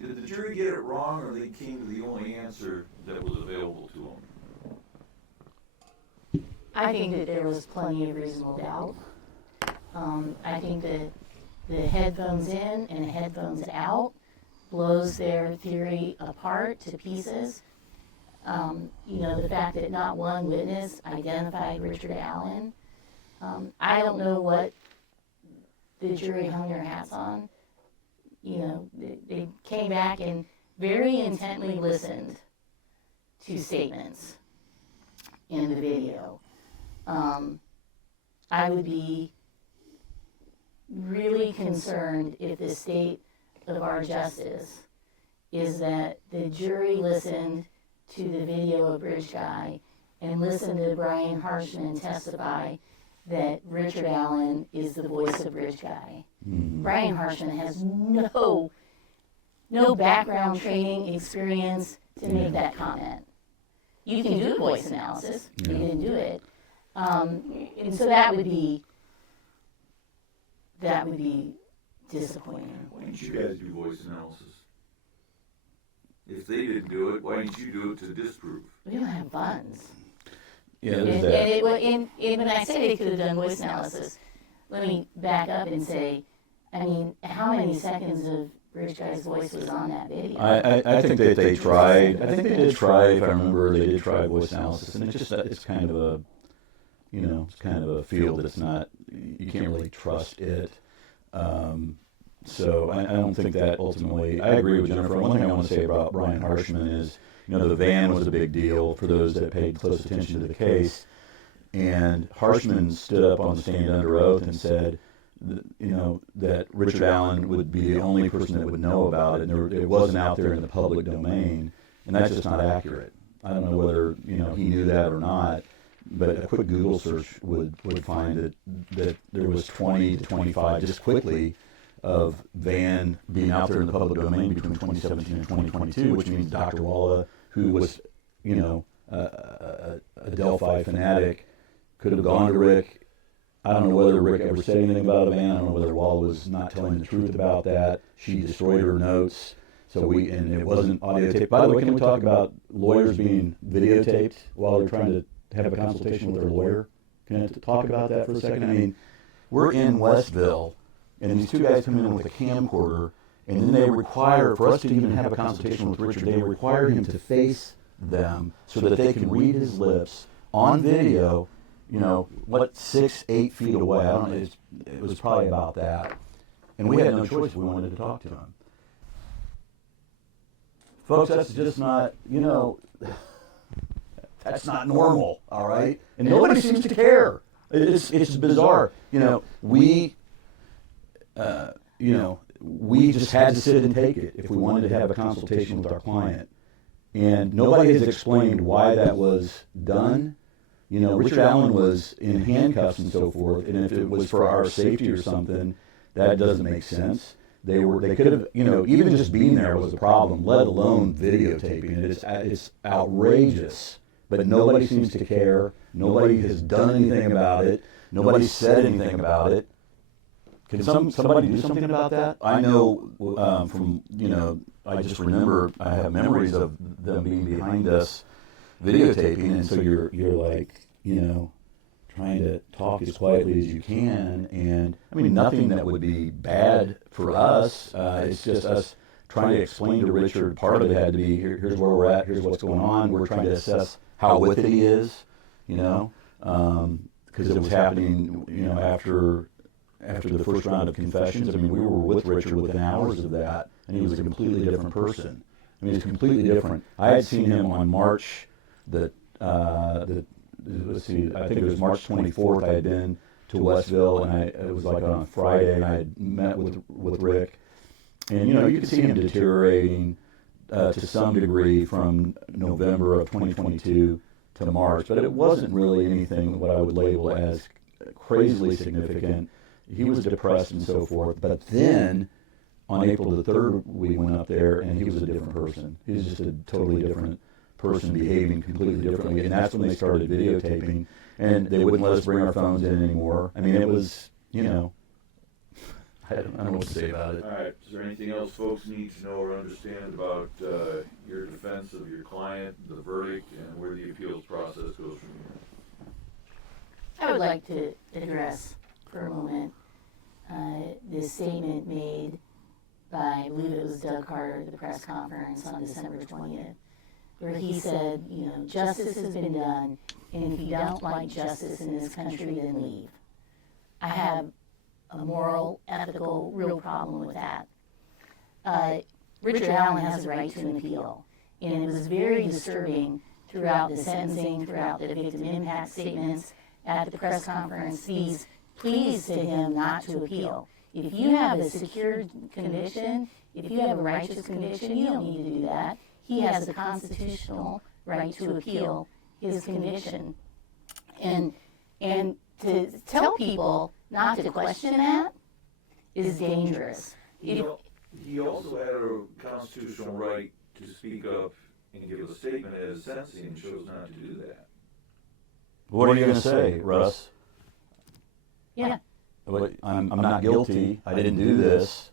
did the jury get it wrong, or they came to the only answer that was available to them? I think that there was plenty of reasonable doubt. I think that the headphones in and the headphones out blows their theory apart to pieces. The fact that not one witness identified Richard Allen. I don't know what the jury hung their hats on. They came back and very intently listened to statements in the video. I would be really concerned if the state of our justice is that the jury listened to the video of Bridge Guy and listened to Brian Harshman testify that Richard Allen is the voice of Bridge Guy. Mm-hmm. Brian Harshman has no background training experience to make that comment. You can do voice analysis. Yeah. You didn't do it. And so that would be disappointing. Why didn't you guys do voice analysis? If they didn't do it, why didn't you do it to disprove? We don't have funds. Yeah, and when I say they could have done voice analysis, let me back up and say, how many seconds of Bridge Guy's voice was on that video? I think that they tried. I think they did try. If I remember, they did try voice analysis, and it's kind of a, it's kind of a field that's not. You can't really trust it. So I don't think that ultimately. I agree with Jennifer. One thing I want to say about Brian Harshman is, the van was a big deal for those that paid close attention to the case. And Harshman stood up on the stand under oath and said, that Richard Allen would be the only person that would know about it, and it wasn't out there in the public domain, and that's just not accurate. I don't know whether he knew that or not, but a quick Google search would find that there was 20 to 25 just quickly of van being out there in the public domain between 2017 and 2022, which means Dr. Walla, who was a Delphi fanatic, could have gone to Rick. I don't know whether Rick ever said anything about a van. I don't know whether Walla was not telling the truth about that. She destroyed her notes. And it wasn't audio taped. By the way, can we talk about lawyers being videotaped while they're trying to have a consultation with their lawyer? Can I talk about that for a second? We're in Westville, and these two guys come in with a camcorder, and then they require, for us to even have a consultation with Richard, they require him to face them so that they can read his lips on video, 6, 8 feet away. I don't know, it was probably about that. And we had no choice if we wanted to talk to him. Folks, that's just not, that's not normal, all right? And nobody seems to care. It's bizarre. We just had to sit and take it if we wanted to have a consultation with our client. And nobody has explained why that was done. Richard Allen was in handcuffs and so forth, and if it was for our safety or something, that doesn't make sense. They could have, even just being there was a problem, let alone videotaping it. It's outrageous, but nobody seems to care. Nobody has done anything about it. Nobody said anything about it. Can somebody do something about that? I know I just remember, I have memories of them being behind us videotaping, and so you're like, trying to talk as quietly as you can, and nothing that would be bad for us. It's just us trying to explain to Richard. Part of it had to be, here's where we're at, here's what's going on. We're trying to assess how with it he is, because it was happening, after the first round of confessions. We were with Richard within hours of that, and he was a completely different person. He's completely different. I had seen him on March let's see, I think it was March 24th. I had been to Westville, and it was like on a Friday, and I had met with Rick, and you could see him deteriorating to some degree from November of 2022 to March, but it wasn't really anything what I would label as crazily significant. He was depressed and so forth, but then on April the 3rd, we went up there, and he was a different person. He was just a totally different person, behaving completely differently, and that's when they started videotaping, and they wouldn't let us bring our phones in anymore. It was, I don't know what to say about it. All right, is there anything else folks need to know or understand about your defense of your client, the verdict, and where the appeals process goes from here? I would like to address for a moment this statement made by, I believe it was Doug Carter at the press conference on December 20th, where he said, you know, justice has been done, and if you don't like justice in this country, then leave. I have a moral, ethical, real problem with that. Richard Allen has a right to an appeal, and it was very disturbing throughout the sentencing, throughout the victim impact statements, at the press conference, these pleas to him not to appeal. If you have a secured conviction, if you have a righteous conviction, you don't need to do that. He has a constitutional right to appeal his conviction. And to tell people not to question that is dangerous. He also had a constitutional right to speak up and give a statement at his sentencing and chose not to do that. What are you going to say, Russ? Yeah. I'm not guilty. I didn't do this.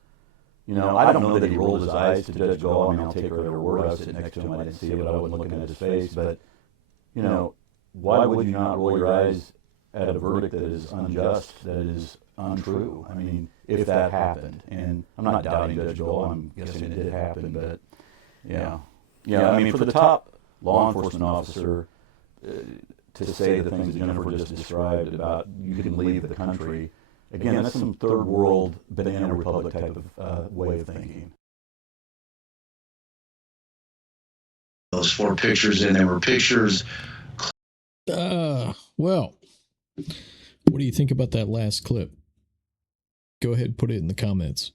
You know, I don't know that he rolled his eyes to Judge Gall. I mean, I'll take her at her word. I was sitting next to him. I didn't see it, but I wasn't looking at his face. But, you know, why would you not roll your eyes at a verdict that is unjust, that is untrue? I mean, if that happened. And I'm not doubting Judge Gall. I'm guessing it did happen. But, yeah. Yeah, I mean, for the top law enforcement officer to say the things that Jennifer just described about you can leave the country, again, that's some third world banana republic type of way of thinking. Those 4 pictures, and there were pictures. Well, what do you think about that last clip? Go ahead and put it in the comments.